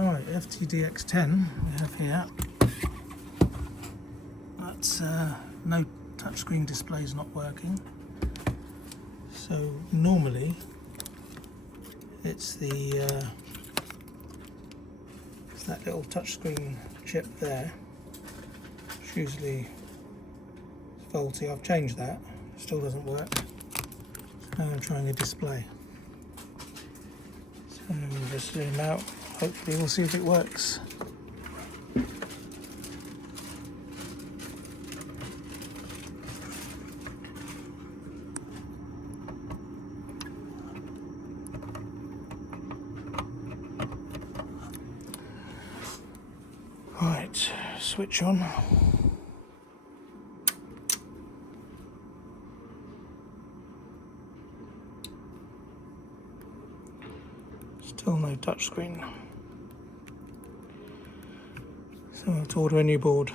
Right, FTDX-10 we have here. That's no touchscreen display is not working. So normally it's that little touchscreen chip there. It's usually faulty. I've changed that. Still doesn't work. So now I'm trying a display. So we'll just zoom out. Hopefully we'll see if it works. Right, switch on. Still no touchscreen. So I have to order a new board.